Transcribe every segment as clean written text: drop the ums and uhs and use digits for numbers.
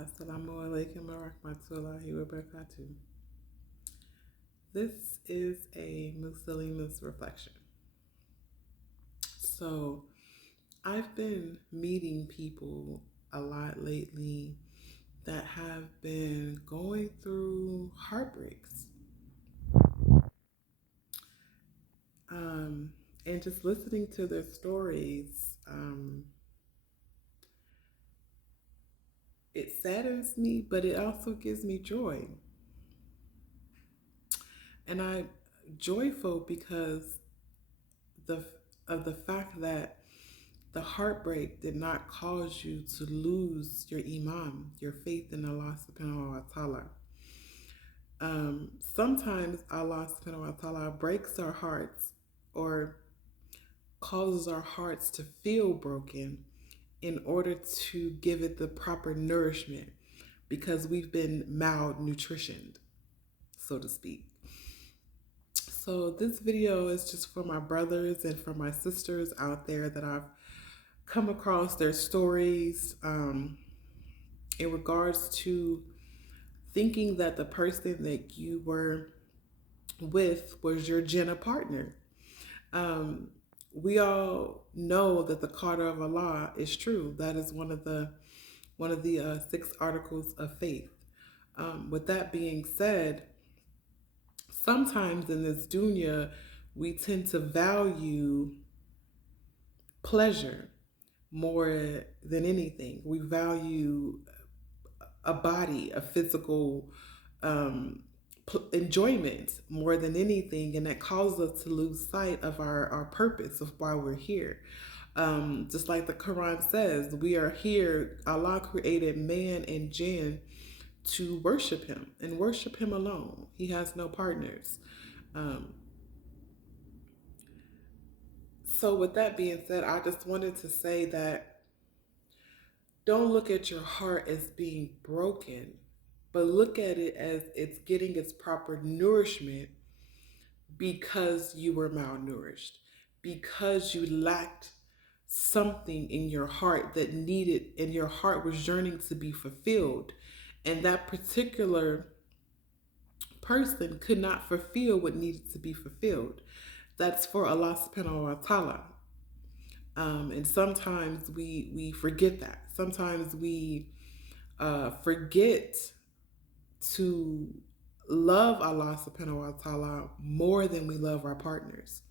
Assalamu alaikum wa rahmatullahi wa barakatuh. This is a Muslimus reflection. So, I've been meeting people a lot lately that have been going through heartbreaks. And just listening to their stories, it saddens me, but it also gives me joy. And I'm joyful because the of the fact that the heartbreak did not cause you to lose your iman, your faith in Allah subhanahu wa ta'ala. Sometimes Allah subhanahu wa ta'ala breaks our hearts or causes our hearts to feel broken in order to give it the proper nourishment because we've been malnutritioned, so to speak. So this video is just for my brothers and for my sisters out there that I've come across their stories in regards to thinking that the person that you were with was your Jannah partner. We all know that the Qadr of Allah is true. That is one of the six articles of faith. With that being said, sometimes in this dunya, we tend to value pleasure more than anything. We value a body, a physical enjoyment more than anything, and that causes us to lose sight of our purpose of why we're here. Just like the Quran says, we are here. Allah created man and jinn to worship him and worship him alone. He has no partners. So with that being said, I just wanted to say that don't look at your heart as being broken, but look at it as it's getting its proper nourishment because you were malnourished, because you lacked something in your heart that needed, and your heart was yearning to be fulfilled. And that particular person could not fulfill what needed to be fulfilled. That's for Allah subhanahu wa ta'ala. And sometimes we forget that. Sometimes we forget to love Allah subhanahu wa ta'ala more than we love our partners.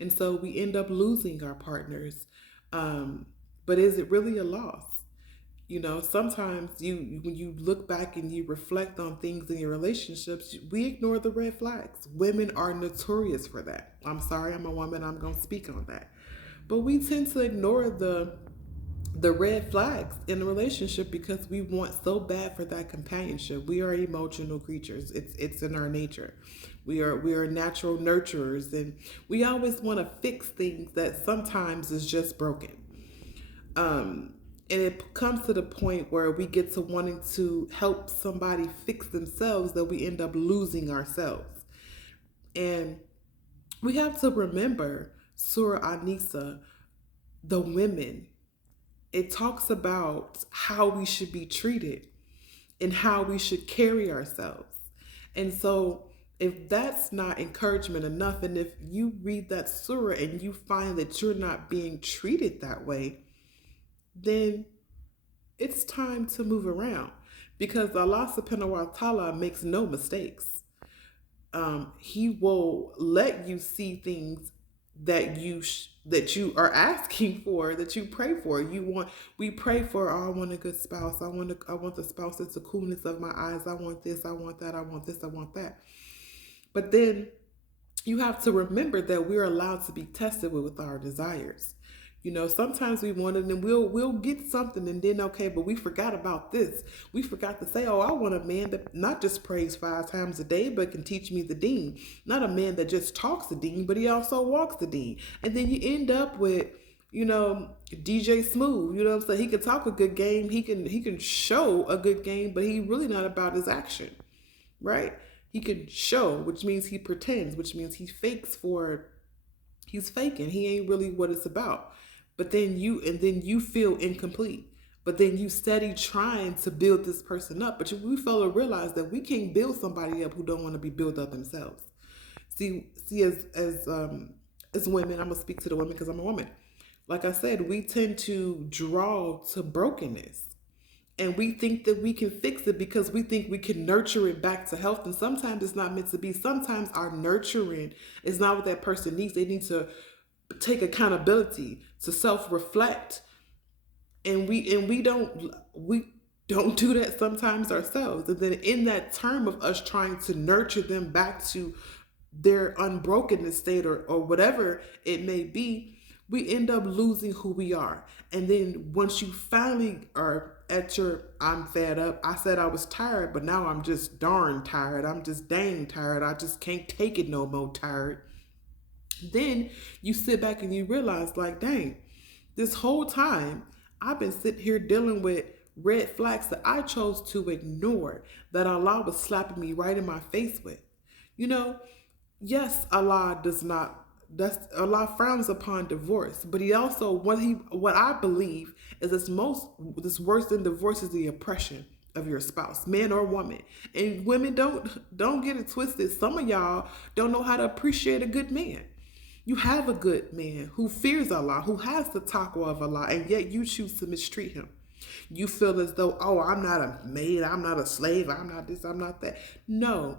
And so we end up losing our partners. But is it really a loss? You know, sometimes when you look back and you reflect on things in your relationships, we ignore the red flags. Women are notorious for that. I'm sorry, I'm a woman, I'm going to speak on that. But we tend to ignore the red flags in a relationship because we want so bad for that companionship. We are emotional creatures. It's in our nature. We are natural nurturers, and we always want to fix things that sometimes is just broken. And it comes to the point where we get to wanting to help somebody fix themselves that we end up losing ourselves. And we have to remember Surah An-Nisa, the women. It talks about how we should be treated and how we should carry ourselves. And so if that's not encouragement enough, and if you read that surah and you find that you're not being treated that way, then it's time to move around, because Allah subhanahu wa ta'ala makes no mistakes. He will let you see things that you are asking for, that you pray for. We pray for, oh, I want a good spouse. I want the spouse that's the coolness of my eyes. I want this, I want that, I want this, I want that. But then you have to remember that we're allowed to be tested with our desires. You know, sometimes we want it and we'll get something, and then okay, but we forgot about this. We forgot to say, oh, I want a man that not just prays 5 times a day, but can teach me the deen. Not a man that just talks the deen, but he also walks the deen. And then you end up with, you know, DJ Smooth. You know what I'm saying? He can talk a good game. He can show a good game, but he really not about his action, right? He can show, which means he pretends, which means he's faking. He ain't really what it's about. But then you feel incomplete. But then you steady trying to build this person up. But we fail to realize that we can't build somebody up who don't want to be built up themselves. See, as women, I'm gonna speak to the women because I'm a woman. Like I said, we tend to draw to brokenness, and we think that we can fix it because we think we can nurture it back to health. And sometimes it's not meant to be. Sometimes our nurturing is not what that person needs. They need to take accountability, to self-reflect, and we don't do that sometimes ourselves. And then in that term of us trying to nurture them back to their unbrokenness state, or whatever it may be, we end up losing who we are. And then once you finally are at your I'm fed up, I said I was tired, but now I'm just darn tired. I'm just dang tired. I just can't take it no more tired. Then you sit back and you realize, like, dang, this whole time I've been sitting here dealing with red flags that I chose to ignore, that Allah was slapping me right in my face with. You know, yes, Allah does not. That's Allah frowns upon divorce, but He also what I believe is this worse than divorce is the oppression of your spouse, man or woman. And women, don't get it twisted. Some of y'all don't know how to appreciate a good man. You have a good man who fears Allah, who has the taqwa of Allah, and yet you choose to mistreat him. You feel as though, oh, I'm not a maid, I'm not a slave, I'm not this, I'm not that. No,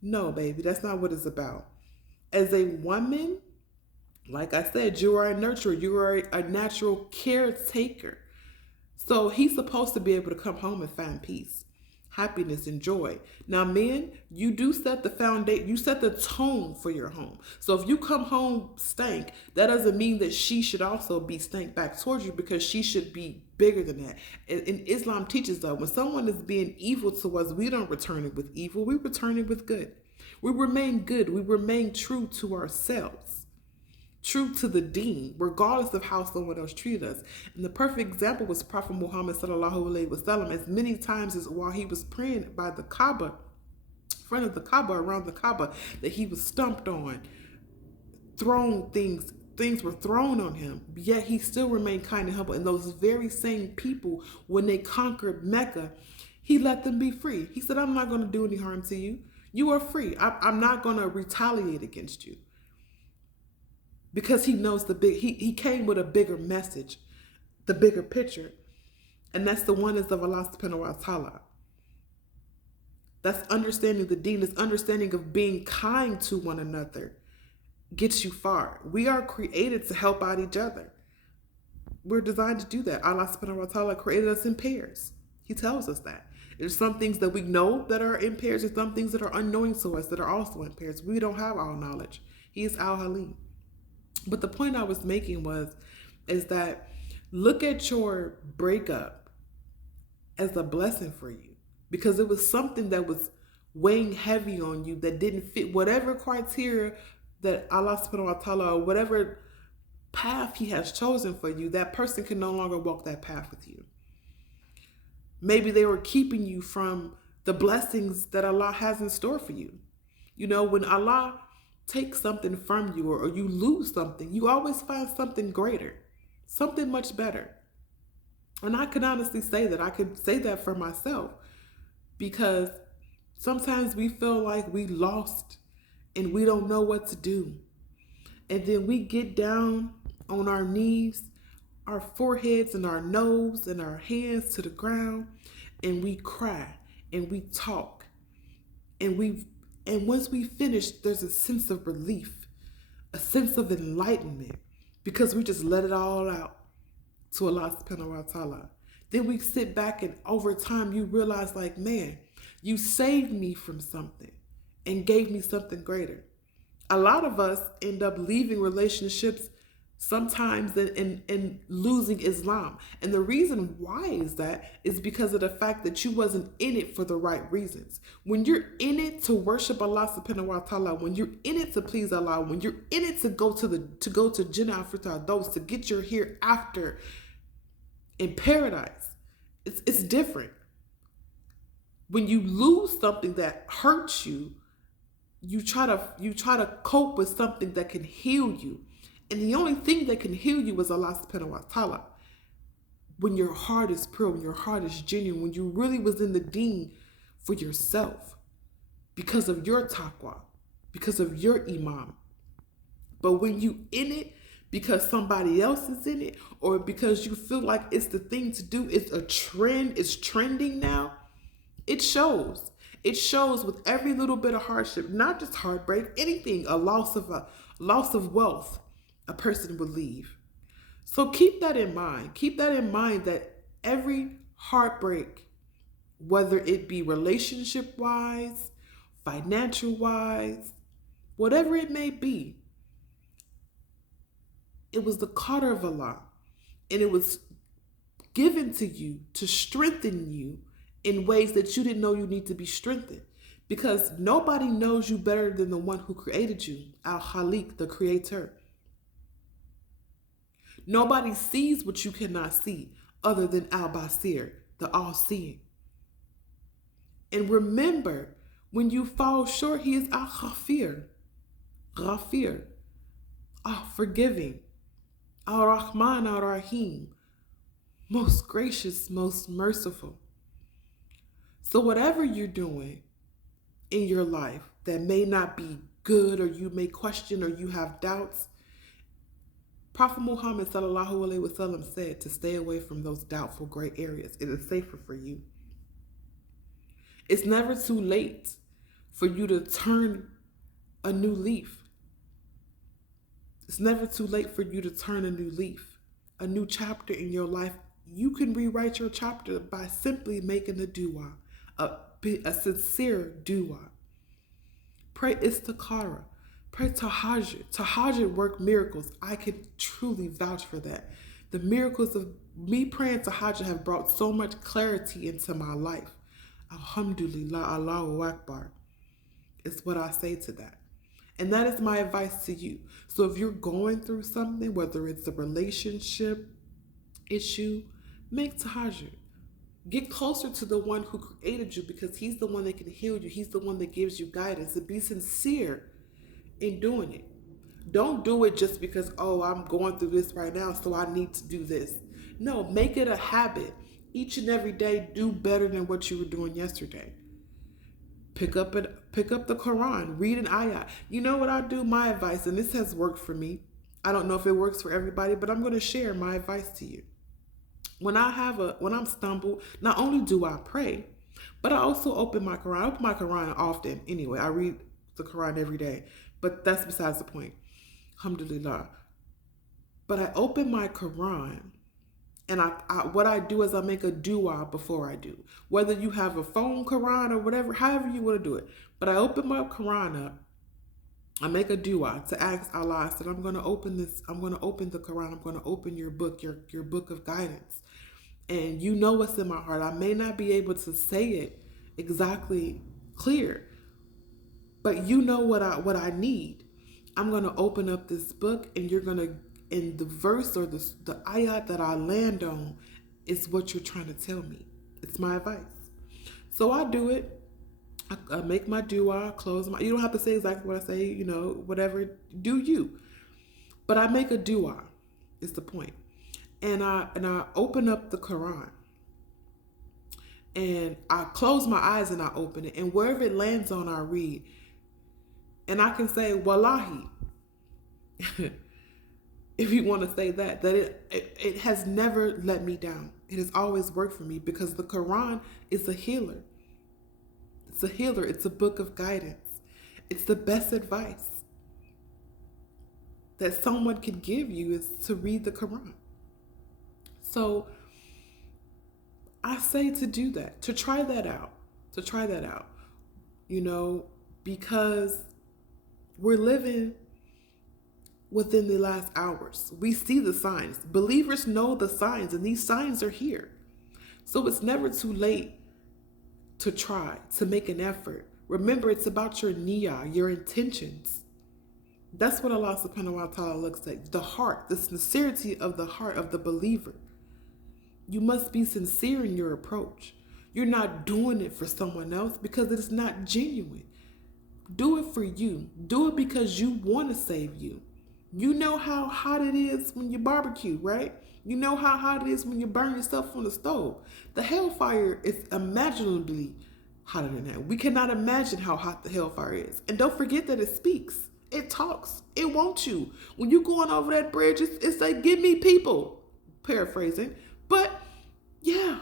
no, baby, that's not what it's about. As a woman, like I said, you are a nurturer, you are a natural caretaker. So he's supposed to be able to come home and find peace, happiness, and joy. Now, men, you do set the foundation, you set the tone for your home. So if you come home stank, that doesn't mean that she should also be stank back towards you, because she should be bigger than that. And Islam teaches, though, when someone is being evil to us, we don't return it with evil, we return it with good. We remain good, we remain true to ourselves, true to the deen, regardless of how someone else treated us. And the perfect example was Prophet Muhammad sallallahu alaihi wasallam. As many times as while he was praying by the Kaaba, in front of the Kaaba, around the Kaaba, that he was stomped on, things were thrown on him, yet he still remained kind and humble. And those very same people, when they conquered Mecca, he let them be free. He said, I'm not going to do any harm to you. You are free. I'm not going to retaliate against you. Because he knows he came with a bigger message, the bigger picture. And that's the oneness of Allah subhanahu wa ta'ala. That's understanding the deen, this understanding of being kind to one another gets you far. We are created to help out each other. We're designed to do that. Allah subhanahu wa ta'ala created us in pairs. He tells us that. There's some things that we know that are in pairs. There's some things that are unknowing to us that are also in pairs. We don't have all knowledge. He is Al-Halim. But the point I was making is that look at your breakup as a blessing for you, because it was something that was weighing heavy on you that didn't fit whatever criteria that Allah subhanahu wa ta'ala, or whatever path He has chosen for you. That person can no longer walk that path with you. Maybe they were keeping you from the blessings that Allah has in store for you. You know, when Allah takes something from you, or you lose something, you always find something greater, something much better. And I can honestly say that I could say that for myself, because sometimes we feel like we lost and we don't know what to do. And then we get down on our knees, our foreheads and our nose and our hands to the ground, and we cry and we talk, and once we finish, there's a sense of relief, a sense of enlightenment, because we just let it all out to Allah subhanahu wa ta'ala. Then we sit back, and over time you realize, like, man, you saved me from something and gave me something greater. A lot of us end up leaving relationships sometimes in losing Islam. And the reason why is because of the fact that you wasn't in it for the right reasons. When you're in it to worship Allah subhanahu wa ta'ala, when you're in it to please Allah, when you're in it to go to Jannah Firdaus, to get your hereafter in paradise, it's different. When you lose something that hurts you, you try to cope with something that can heal you. And the only thing that can heal you is Allah subhanahu wa ta'ala. when your heart is pure, when your heart is genuine, when you really was in the deen for yourself because of your taqwa, because of your imam. But when you in it because somebody else is in it, or because you feel like it's the thing to do, it's a trend, it's trending now, it shows. It shows with every little bit of hardship, not just heartbreak, anything, a loss of wealth, a person would leave. So keep that in mind. Keep that in mind that every heartbreak, whether it be relationship wise, financial wise, whatever it may be, it was the qadr of Allah, and it was given to you to strengthen you in ways that you didn't know you need to be strengthened. Because nobody knows you better than the one who created you, Al-Khaliq, the creator. Nobody sees what you cannot see other than Al-Basir, the all-seeing. And remember, when you fall short, he is Al-Ghafir, Ghafir, forgiving, Ar-Rahman, Ar-Rahim, most gracious, most merciful. So whatever you're doing in your life that may not be good, or you may question, or you have doubts, Prophet Muhammad sallallahu alaihi wasallam said to stay away from those doubtful gray areas. It is safer for you. It's never too late for you to turn a new leaf. It's never too late for you to turn a new leaf, a new chapter in your life. You can rewrite your chapter by simply making a dua, a sincere dua. Pray istikhara. Pray tahajjud. Tahajjud work miracles. I can truly vouch for that. The miracles of me praying tahajjud have brought so much clarity into my life. Alhamdulillah, Allahu Akbar. It's what I say to that. And that is my advice to you. So if you're going through something, whether it's a relationship issue, make tahajjud. Get closer to the one who created you, because he's the one that can heal you. He's the one that gives you guidance. And be sincere in doing it. Don't do it just because, oh, I'm going through this right now, so I need to do this. No, make it a habit. Each and every day, do better than what you were doing yesterday. Pick up the Quran, read an ayah. You know what I do? My advice, and this has worked for me. I don't know if it works for everybody, but I'm going to share my advice to you. When I'm stumbled, not only do I pray, but I also open my Quran. I open my Quran often anyway. I read the Quran every day, but that's besides the point. Alhamdulillah. But I open my Quran, and what I do is I make a dua before I do. Whether you have a phone Quran or whatever, however you want to do it. But I open my Quran up, I make a dua to ask Allah. I said, I'm going to open the Quran. I'm going to open your book, your book of guidance. And you know what's in my heart. I may not be able to say it exactly clear, but you know what I need. I'm going to open up this book, and you're going to, in the verse or the ayat that I land on is what you're trying to tell me. It's my advice. So I do it. I make my dua, you don't have to say exactly what I say, whatever, do you. But I make a dua, is the point. And I open up the Quran, and I close my eyes and I open it, and wherever it lands on, I read. And I can say, Wallahi, if you want to say that it has never let me down. It has always worked for me, because the Quran is a healer. It's a healer. It's a book of guidance. It's the best advice that someone can give you, is to read the Quran. So I say to do that, to try that out, because we're living within the last hours. We see the signs. Believers know the signs, and these signs are here. So it's never too late to try, to make an effort. Remember, it's about your niyyah, your intentions. That's what Allah subhanahu wa ta'ala looks at. The heart, the sincerity of the heart of the believer. You must be sincere in your approach. You're not doing it for someone else because it's not genuine. Do it for you. Do it because you want to save you. You know how hot it is when you barbecue, right? You know how hot it is when you burn yourself on the stove. The hellfire is imaginably hotter than that. We cannot imagine how hot the hellfire is. And don't forget that it speaks. It talks. It wants you. When you going over that bridge, it's like, give me people. Paraphrasing. But yeah.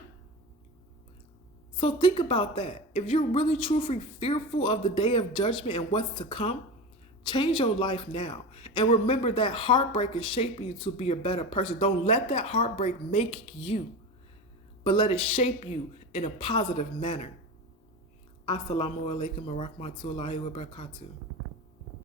So think about that. If you're really truly fearful of the day of judgment and what's to come, change your life now. And remember that heartbreak is shaping you to be a better person. Don't let that heartbreak make you, but let it shape you in a positive manner. Assalamu alaikum wa rahmatullahi wa barakatuh.